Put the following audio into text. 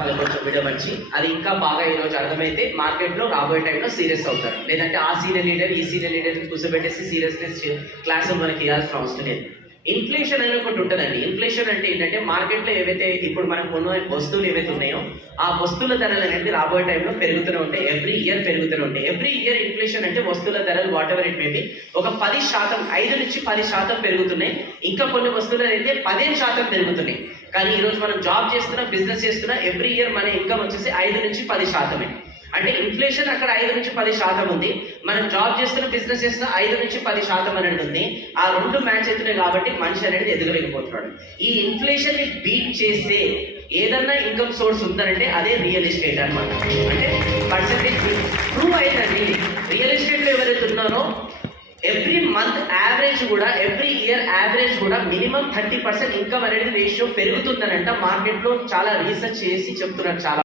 వాళ్ళకి కొంచెం వీడియో మంచి అది ఇంకా బాగా ఈ రోజు అర్థమైతే మార్కెట్ లో రాబోయే టైంలో సీరియస్ అవుతారు. లేదంటే ఆ సీనియర్ లీడర్ ఈ సీనియర్ లీడర్ కూర్చోబెట్టేసి సీరియస్నెస్ క్లాస్ మనకి ఇవ్వాల్సిన అవసరం లేదు. ఇన్ఫ్లేషన్ అనేది ఒకటి ఉంటుందండి. ఇన్ఫ్లేషన్ అంటే ఏంటంటే మార్కెట్ లో ఏవైతే ఇప్పుడు మనం కొన్న వస్తువులు ఏవైతే ఉన్నాయో ఆ వస్తువుల ధరలు అనేది రాబోయే టైంలో పెరుగుతూనే ఉంటాయి. ఎవ్రీ ఇయర్ పెరుగుతూనే ఉంటాయి. ఎవ్రీ ఇయర్ ఇన్ఫ్లేషన్ అంటే వస్తువుల ధరలు వాట్ ఎవర్ ఇట్ మేబీ ఒక 10%, 5 నుంచి 10% పెరుగుతున్నాయి. ఇంకా కొన్ని వస్తువులు అయితే 15% పెరుగుతున్నాయి. కానీ ఈ రోజు మనం జాబ్ చేస్తున్నా, బిజినెస్ చేస్తున్నా, ఎవ్రీ ఇయర్ మన ఇన్కమ్ వచ్చేసి 5 నుంచి 10%. అంటే ఇన్ఫ్లేషన్ అక్కడ 5 నుంచి 10% ఉంది. మనం జాబ్ చేస్తున్న, బిజినెస్ చేస్తున్న 5 నుంచి 10% అనేది ఉంది. ఆ రెండు మ్యాచ్ అవుతున్నాయి కాబట్టి మనిషి అనేది ఎదగలేకపోతున్నాడు. ఈ ఇన్ఫ్లేషన్ ని బీట్ చేసే ఏదన్నా ఇన్కమ్ సోర్స్ ఉందంటే అదే రియల్ ఎస్టేట్ అనమాట. అంటే పర్సెంటేజ్ ప్రూవ్ అయిందండి. రియల్ ఎస్టేట్ లో ఎవరైతే ఉన్నారో ఎవ్రీ మంత్ యావరేజ్ కూడా, ఎవ్రీ ఇయర్ యావరేజ్ కూడా మినిమం 30% ఇన్కమ్ అనేది రేషియో పెరుగుతుందనంట. మార్కెట్ లో చాలా రీసెర్చ్ చేసి చెప్తున్నారు చాలా